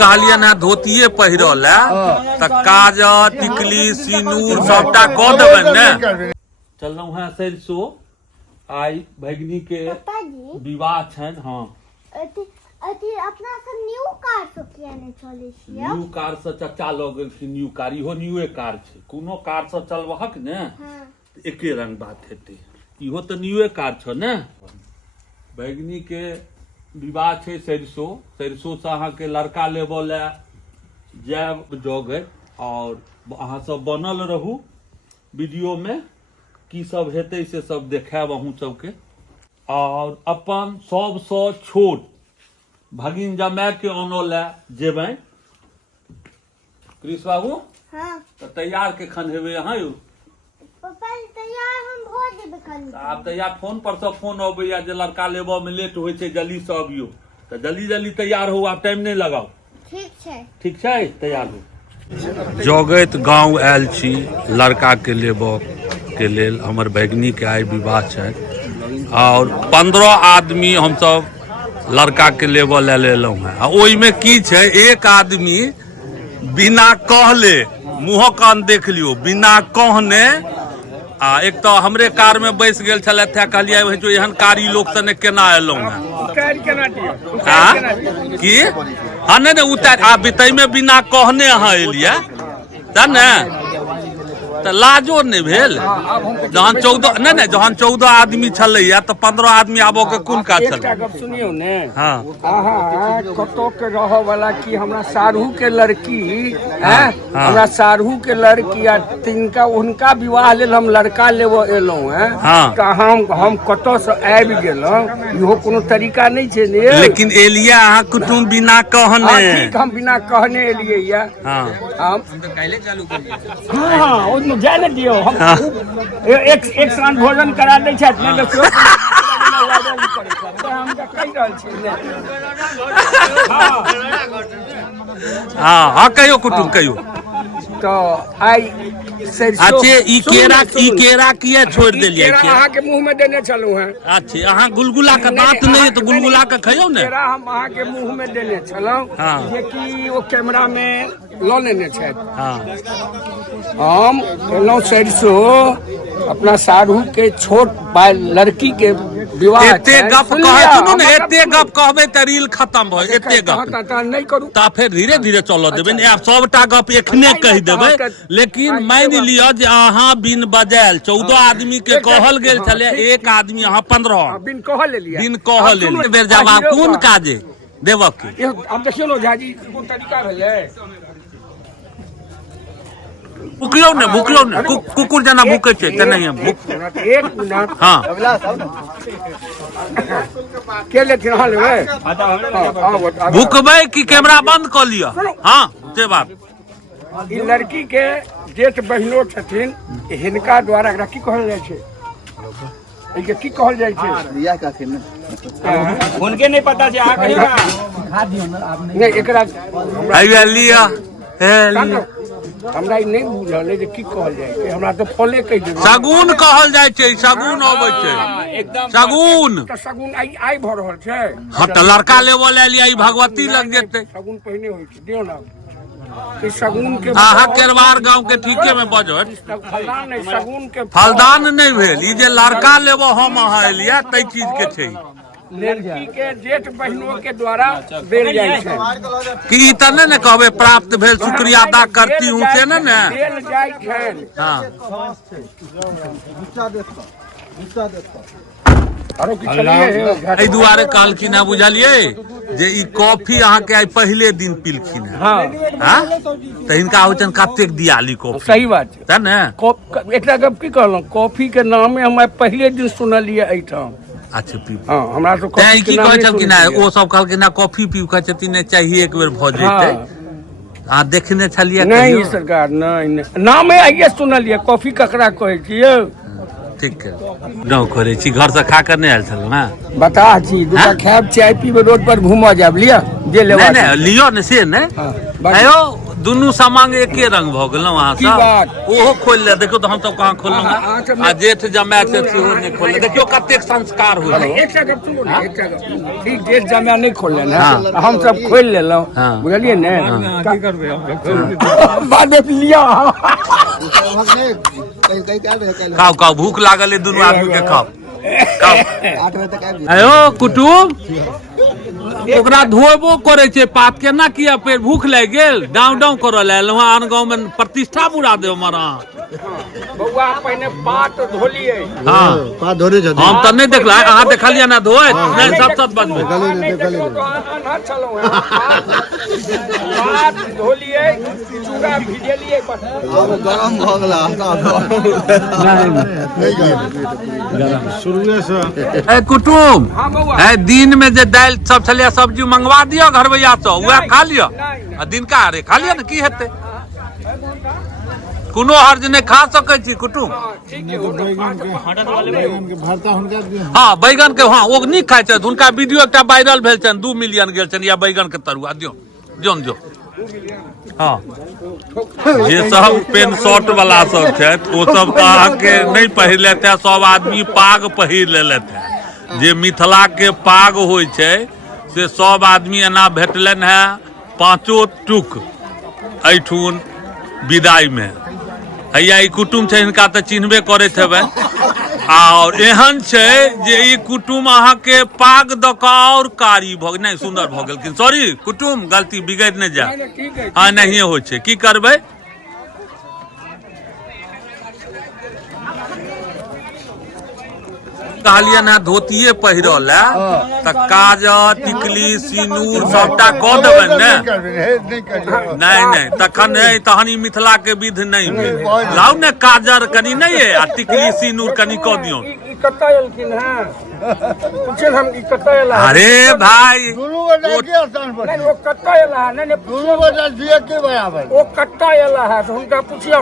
कहलिए ना धोतिए पहिरल है काजल टिकली सिनूर सबटा कऽ देबनि ने। चललहुँ हैं सरिसो आई भगिनी के विवाह छनि। हाँ अपना सब न्यू कार से किया ने चले छियै। न्यू कार से चचा लऽ गेलखिन न्यू कार। इहो न्यूए कार छै। कोनो कार से चलबहक ने एके रंग बात हेतै। इहो तऽ न्यूए कार छ ने। भगिनी के विवाह छै सरिसो। सरिसो से अहाँ के लड़का लेबऽ ले जायब जगह और अहाँ सब बनल रहू वीडियो में की सब हेतै से सब देखायब अहूँ सबके। और अपन सबसँ छोट भगिन जमाय के आनो ले जेबै। कृष्ण बाबू हाँ तो तैयार के खन हेबै अहाँ यौ। पापा तैयार हम भ जेबै कल। आब तैयार फोन पर से फोन अबैया जे लड़का लेबऽ में लेट होइ छै जल्दी से अबियौ। तो जल्दी जल्दी तैयार हो आब टाइम नहीं लगाओ। ठीक छै ठीक छै तैयार हो। जगत गांव आयल छी लड़का के लेबऽ के लेल। हमर भगिनी के आइ विवाह छै और 15 आदमी हम सब लड़का के लेबऽ ले लेलहुँ हैं। ओहि में की छै एक आदमी बिना कहले मुँह कान देख लियो बिना कहने एक तो हमरे कार में बैस गेल छलथि है। कहलिए एहन कारी लोग से केना एलहुँ हैं की हाँ नहीं उतार आ बितई में बिना कहने अहाँ एलिए त ने तो लाजो नहीं भेल। जहन 14 नहीं जहन 14 आदमी छलैया तो 15 आदमी आबो के कोन काज छल। सुनियो ने हाँ अहाँ कतो के रह वाला की हमरा सारू के लड़की है। हमरा सारू के लड़की आ तिनका उनका विवाह लेल हम लड़का लेबो एलहुं हैं। तो हम कतो से आबि गेलहुं इहो कोनो तरीका नहीं छै ने। लेकिन एलिया अहाँ कुटुम बिना कहने। ठीक हम बिना कहने एलिए या हम तो काले चालू कर। हां जाए न दियो हम एक साथ भोजन करा दै छथि ने देखियो हम का कहि रहल छी ने। हां कहियो कुटुम कहियो। तो आई अच्छे ई केरा किए छोड़ देलिए केरा अहाँ के मुंह में देने चलू हैं। अच्छे अहाँ गुलगुला के दांत नहीं तो गुलगुला के खइयो ने। केरा हम अहाँ के मुंह में देने छलहुं जे कि वो कैमरा में ल लेने छथि। हम एलहुं सरिसो अपना सारू के छोट लड़की के विवाह। एते गप कहे सुनू ने एते गप कहबे त रील खत्म भ एते गप नहीं करू ता फिर धीरे धीरे चल देबे ने। आब सबटा गप एखने कहि देबे। लेकिन मान लियो जे अहाँ बिन बजायल 14 आदमी के कहल गेल छले एक आदमी अहाँ 15 बिन कहल लेलिए बिन कहल लेलिए बेर जवाब कोन काजे देबक के। अब देखियो न झाजी कोन तरीका भेलै। भूकियो ने कुकुर जना भूके छै त नहीं हम एक मिनट। हां के लेथिन हां लेबै भूकबै कि कैमरा बंद क लियो। हां से बात ई लड़की के जेठ बहिनो छथिन हिनका द्वारा एकरा की कहल जाइ छै ई के की कहल जाइ छै रिया काथिन ने उनके नहीं पता छै। आ कहियो दिखा दियो ना आपने नहीं एकरा आइया लिया हमरा ई नहीं बुझल है जे की कहल जाइ छै। हमरा तो फले कहि देबै शगुन कहल जाइ छै। शगुन अबै छै एकदम शगुन। त शगुन आई भ रहल छै। हां त लड़का लेबो ले लिया ई भगवती लग जेतै। शगुन पहिने होइ छै दियो ना ई शगुन के अहाँ केरवार गांव के ठीके में बजत फलदान नहीं शगुन के फलदान नहीं भेल। ई जे लड़का लेबो हम अहाँ एलिया तै चीज के छै। लड़की के जेठ बहिनों के द्वारा देल जाइ छै कि ई त ने कहबे प्राप्त भेल शुक्रिया अदा करती हूं से ने देल जाइ छै। हां एहि दुआरे कहलखिन है बुझलिए जे ई कॉफी अहाँ के आई पहले दिन पीलखिन है। हां त हिनका होचन कतेक दियाली कॉफी। सही बात है ने। एकटा गप की कहलहुं कॉफी के नामे हम पहले दिन सुनलिए एठाम। अच्छा पी हां हमरा तो कॉफी की कहै छल कि ना ओ सब कहल कि ना कॉफी पीब कहै छथिन ने चाहिए एक बेर भ जेतै। हां देखने छलिए नहीं सरकार नहीं नामे आइए सुनलिए कॉफी ककरा कहै छियै। ठीक है न करे छी घर से खा कर नहीं आयल छल ना। बता छी दूटा खाब चाय पीबे रोड पर घूम जाब लिया जे लेवा नहीं लियो ने से ने आयो दुनू समांग एके रंग भ गेलौ अहाँ की सब बात? ओहो खोल ले देखियो तो हम सब कहाँ खोललौ अहाँ सब आ जेठ जमाय से सेहो नहीं खोल ले देखियो कतेक संस्कार हो एक सेकंड सुनो ना, एक सेकंड। ठीक देश जमा नहीं खोल लेना, हम सब खोल लेलौ, हाँ। बुझलिए ने? की करबे बाद में लिया। खाओ खाओ भूख लागल है दुनू आदमी के खाओ खाओ 8 बजे तक आबि आयो कुटुम ओकरा धोबो करे छे पात केना किया पेट भूख लाग गेल डाउ डाउ करऽ लायल वहां आन गांव में प्रतिष्ठा बुरा दे हमारा बउआ पहले पात धोलिए। हां पात धोरे जदि हम त नहीं देखला अहाँ देखलिया ना धोए नहीं सब सब बजबे हाथ चलो पात धोलिए, चूड़ा भिजेलिए बस। अब गरम भ गेला शुरुए से ए कुटुम हाँ बउआ। ए दिन में जे दाल सब छलिया सब्जी मंगवा दियो घरवैया से वह खा लियो आ दिनका रे खा लियो न की हेते कोनो हर्ज नहीं खा सकै छी कुटुम हाँ बैगन के हाँ ओ नहीं खाए छथि हुनका वीडियो एकटा वायरल भेल छनि 2 मिलियन गेल छनि या बैगन के तरुआ दियो जोन जो हाँ जे सब पेन शर्ट वाला सब छथि ओ सब तो अहाँके नहीं पहिर लेते सब आदमी पाग पहिर लेते जे मिथिला के पाग होइ छै से सब आदमी एना भेटलनि है 5 टुक एठुन विदाई में हैया ई कुटुम छै हिनका तऽ चिन्हबे करैत हेबै और एहन छै जे ई कुटुम अहाँके पाग दऽ कऽ और कारी भऽ गेल नहीं सुंदर भऽ गेलखिन सॉरी कुटुम गलती बिगड़ि नहीं जाए हाँ नहिए होइ छै की करबै कहलिए ना धोतिए पहिरल त काजर टिकली सिनूर सबटा कऽ देबै ने नहीं नहीं तखन तहन ई मिथिला के विध नहीं भेल लाउ ने काजर कनी नहीं है आ टिकली सिनूर कनी कऽ दियौ कत्ता एलखिन हैं पूछे हम ई कत्ता एला अरे भाई दुनू गोटा के स्थान पर नहीं वो कत्ता एला नहीं दुनू गोटा दिए के बराबर वो कत्ता एला है तो हुनका पूछियौ।